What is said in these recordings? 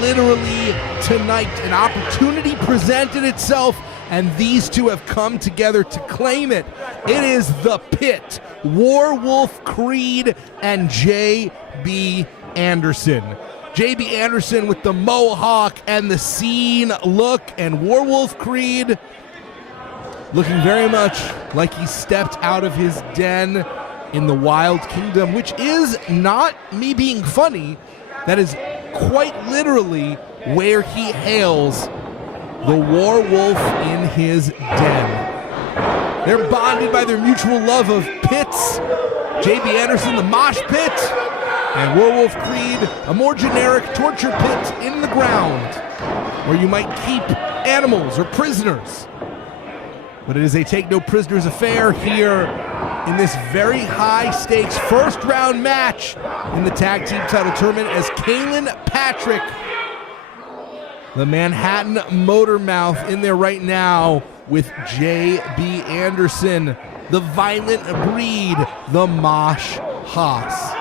literally tonight. An opportunity presented itself, and these two have come together to claim it. It is the Pit, Werwulf Creed and J.B. Anderson. J.B. Anderson with the mohawk and the scene look, and Werwulf Creed looking very much like he stepped out of his den in the Wild Kingdom, which is not me being funny. That is quite literally where he hails, the Werwulf in his den. They're bonded by their mutual love of pits. J.B. Anderson, the mosh pit, and Werwulf Creed, a more generic torture pit in the ground where you might keep animals or prisoners. But it is a take no prisoners affair here in this very high stakes first round match in the tag team title tournament as Kaylin Patrick, the Manhattan Motor Mouth, in there right now with J.B. Anderson, the Violent Breed, the Mosh Haas.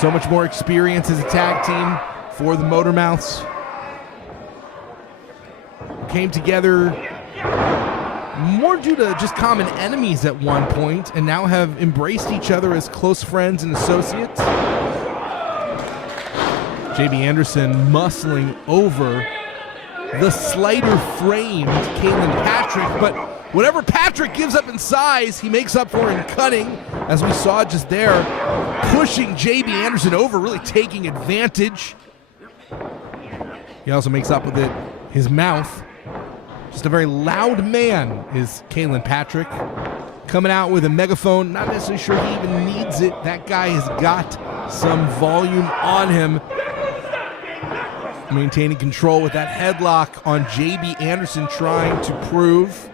So much more experience as a tag team for the Motor Mouths. Came together more due to just common enemies at one point, and now have embraced each other as close friends and associates. J.B. Anderson muscling over the slighter framed Kaylin Patrick, but whatever Patrick gives up in size, he makes up for in cutting, as we saw just there, pushing J.B. Anderson over, really taking advantage. He also makes up with it his mouth. Just a very loud man is Kaylin Patrick. Coming out with a megaphone, not necessarily sure he even needs it. That guy has got some volume on him. Maintaining control with that headlock on J.B. Anderson, trying to prove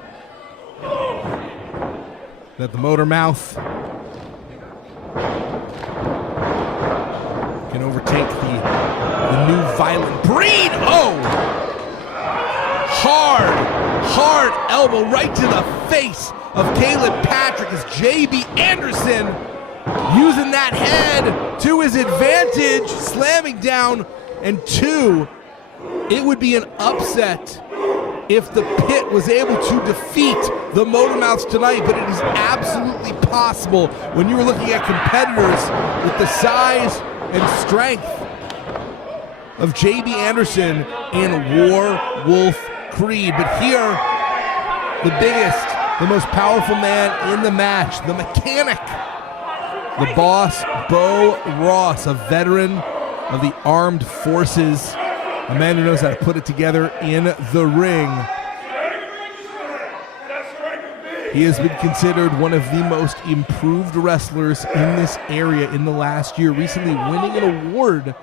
that the Motor Mouth can overtake the new Violent Breed. Oh! Hard elbow right to the face of Kaylin Patrick as J.B. Anderson using that head to his advantage, slamming down. And two, it would be an upset if the Pit was able to defeat the Motor Mouths tonight, but it is absolutely possible when you were looking at competitors with the size and strength of J.B. Anderson and Werwulf Creed. But here, the biggest, the most powerful man in the match, the mechanic, the boss, Bo Ross, a veteran of the armed forces, a man who knows how to put it together in the ring. He has been considered one of the most improved wrestlers in this area in the last year, recently winning an award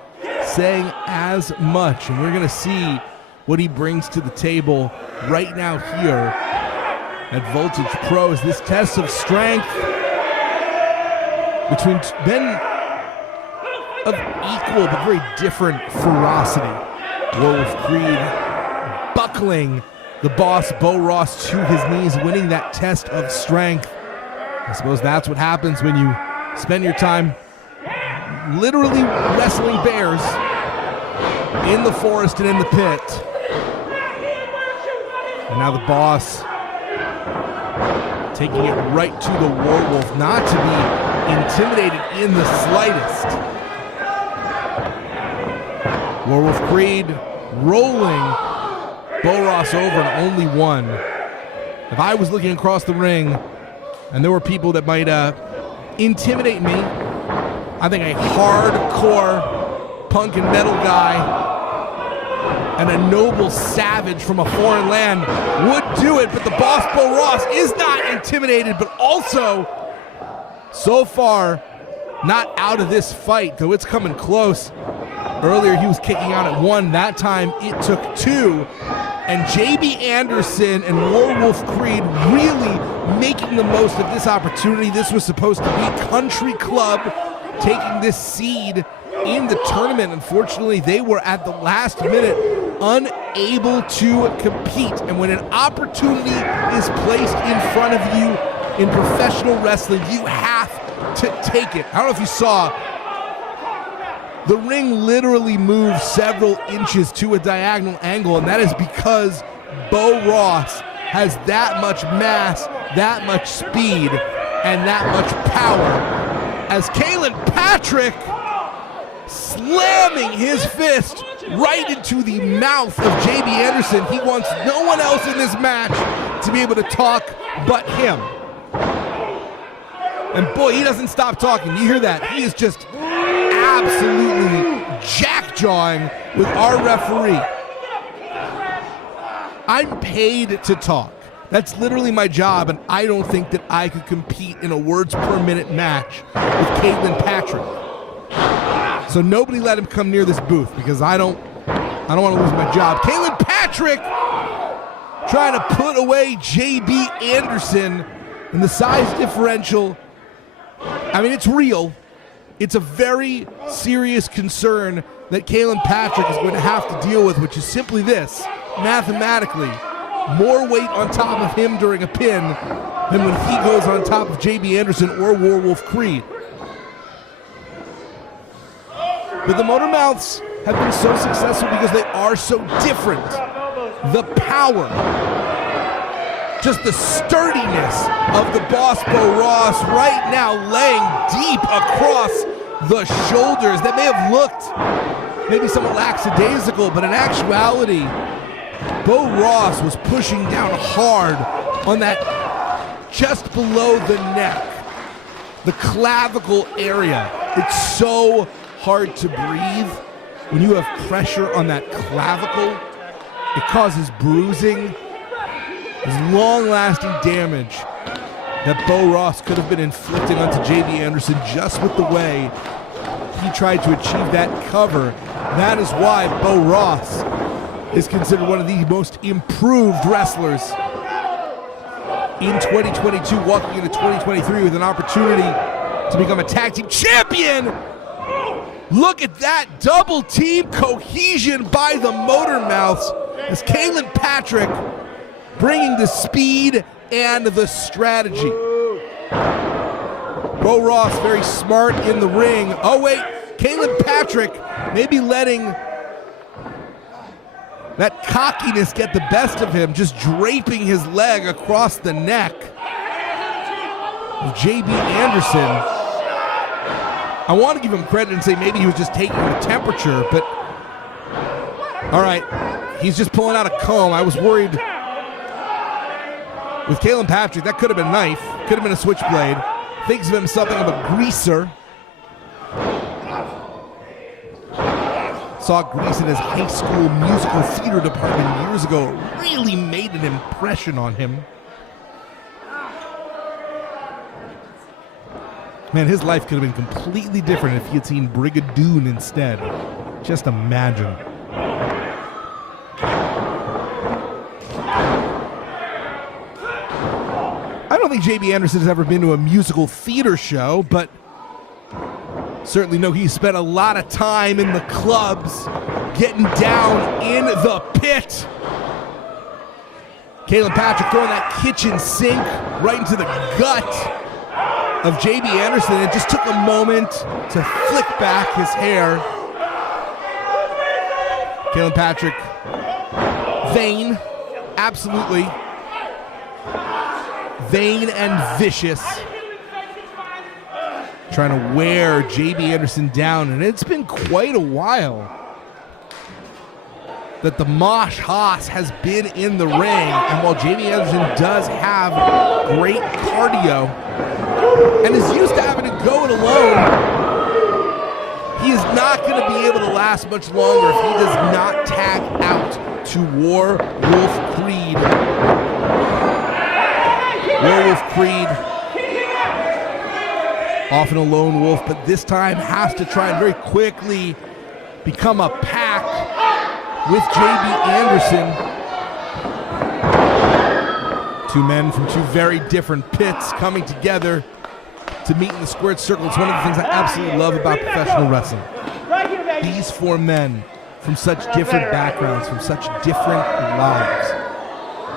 saying as much. And we're going to see what he brings to the table right now here at Voltage Pros. This test of strength between men of equal but very different ferocity. Werwulf Creed buckling the boss Bo Ross to his knees, winning that test of strength. I suppose that's what happens when you spend your time literally wrestling bears in the forest and in the pit. And now the boss taking it right to the Werwulf, not to be intimidated in the slightest. Werwulf Creed rolling Bo Ross over, and only one. If I was looking across the ring and there were people that might intimidate me, I think a hardcore punk and metal guy and a noble savage from a foreign land would do it. But the boss, Bo Ross, is not intimidated, but also, so far, not out of this fight, though it's coming close. Earlier he was kicking out at one. That time it took two. And J.B. Anderson and Werwulf Creed really making the most of this opportunity. This was supposed to be Country Club taking this seed in the tournament. Unfortunately, they were at the last minute unable to compete. And when an opportunity is placed in front of you in professional wrestling, you have to take it. I don't know if you saw The ring literally moves several inches to a diagonal angle, and that is because Bo Ross has that much mass, that much speed, and that much power. As Kaylin Patrick slamming his fist right into the mouth of JB Anderson. He wants no one else in this match to be able to talk but him. And boy, he doesn't stop talking. You hear that? He is just absolutely jack-jawing with our referee. I'm paid to talk. That's literally my job, and I don't think that I could compete in a words per minute match with Kaylin Patrick. So nobody let him come near this booth because I don't want to lose my job. Kaylin Patrick trying to put away JB Anderson, and the size differential, I mean, it's real. It's a very serious concern that Kaylin Patrick is going to have to deal with, which is simply this: mathematically, more weight on top of him during a pin than when he goes on top of JB Anderson or Werwulf Creed. But the Motor Mouths have been so successful because they are so different. The power, just the sturdiness of the boss Bo Ross right now laying deep across the shoulders that may have looked maybe somewhat lackadaisical, but in actuality, Bo Ross was pushing down hard on that just below the neck, the clavicle area. It's so hard to breathe when you have pressure on that clavicle. It causes bruising. There's long-lasting damage that Bo Ross could have been inflicting onto JB Anderson just with the way he tried to achieve that cover. That is why Bo Ross is considered one of the most improved wrestlers in 2022, walking into 2023 with an opportunity to become a tag team champion. Look at that double team cohesion by the Motor Mouths as Kaylin Patrick bringing the speed and the strategy. Bo Ross very smart in the ring. Oh wait, Kaylin Patrick maybe letting that cockiness get the best of him, just draping his leg across the neck of JB Anderson. I want to give him credit and say maybe he was just taking the temperature, but all right, he's just pulling out a comb. I was worried with Kaylin Patrick. That could have been a knife, could have been a switchblade. Thinks of him something of a greaser. Saw Grease in his high school musical theater department years ago. It really made an impression on him. Man, his life could have been completely different if he had seen Brigadoon instead. Just imagine. I don't think JB Anderson has ever been to a musical theater show, but certainly know he spent a lot of time in the clubs, getting down in the pit. Kaylin Patrick throwing that kitchen sink right into the gut of JB Anderson. It just took a moment to flick back his hair. Kaylin Patrick, vain, absolutely vain and vicious, trying to wear JB Anderson down, and it's been quite a while that the Mosh Haas has been in the ring. And while JB Anderson does have great cardio and is used to having to go it alone, he is not going to be able to last much longer if he does not tag out to Werwulf Creed. Werwulf Creed, often a lone wolf, but this time has to try and very quickly become a pack with JB Anderson. Two men from two very different pits coming together to meet in the squared circle. It's one of the things I absolutely love about professional wrestling. These four men from such different backgrounds, from such different lives.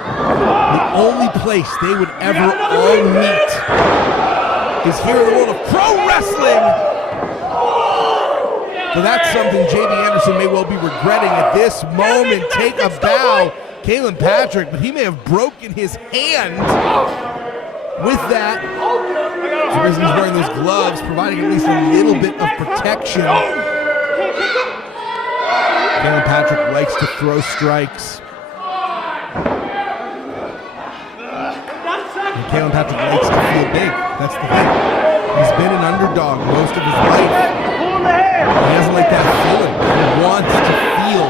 The only place they would ever all meet is here in the world of pro wrestling. Well, that's something JB Anderson may well be regretting at this moment. Take a bow, Kaylin Patrick, but he may have broken his hand with that. The reason he's wearing those gloves, providing at least a little bit of protection. Kaylin Patrick likes to throw strikes. And Kaylin Patrick likes to feel big. That's the thing. He's been an underdog most of his life. He doesn't like that feeling. He wants to feel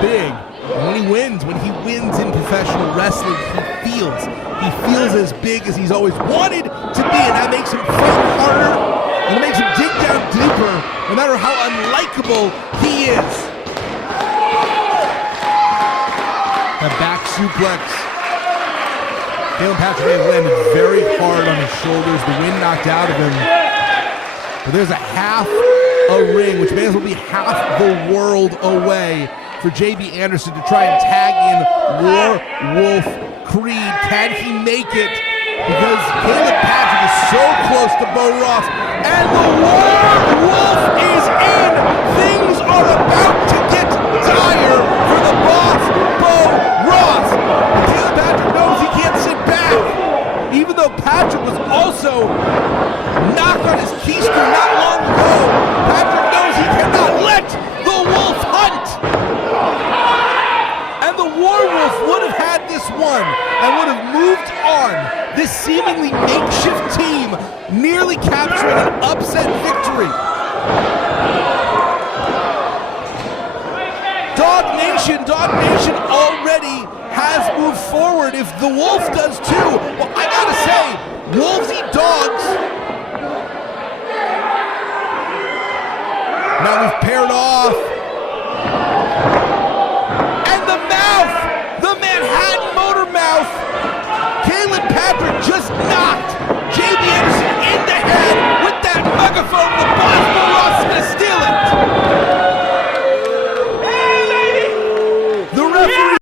big. And when he wins in professional wrestling, he feels as big as he's always wanted to be, and that makes him fight harder, and it makes him dig down deeper, no matter how unlikable he is. That back suplex. Kaylin Patrick may have landed very hard on his shoulders, the wind knocked out of him. But there's a half a ring, which may as well be half the world away for JB Anderson to try and tag in Werwulf Creed. Can he make it? Because Kaylin Patrick is so close to Bo Ross, and the Werwulf is in. Things are about to get dire for the boss, Bo Ross. And Kaylin Patrick knows he can't sit back, even though Patrick was also knocked on his keister not long ago. Patrick knows he cannot let the wolf hunt. And the Werwulf would have had this one and would have moved on. This seemingly makeshift team nearly capturing an upset victory. Dog Nation already has moved forward. If the Wolf does too, well, I gotta say, wolves eat dogs. Now we've paired off. And the mouth! The Manhattan Motor Mouth! Kaylin Patrick just knocked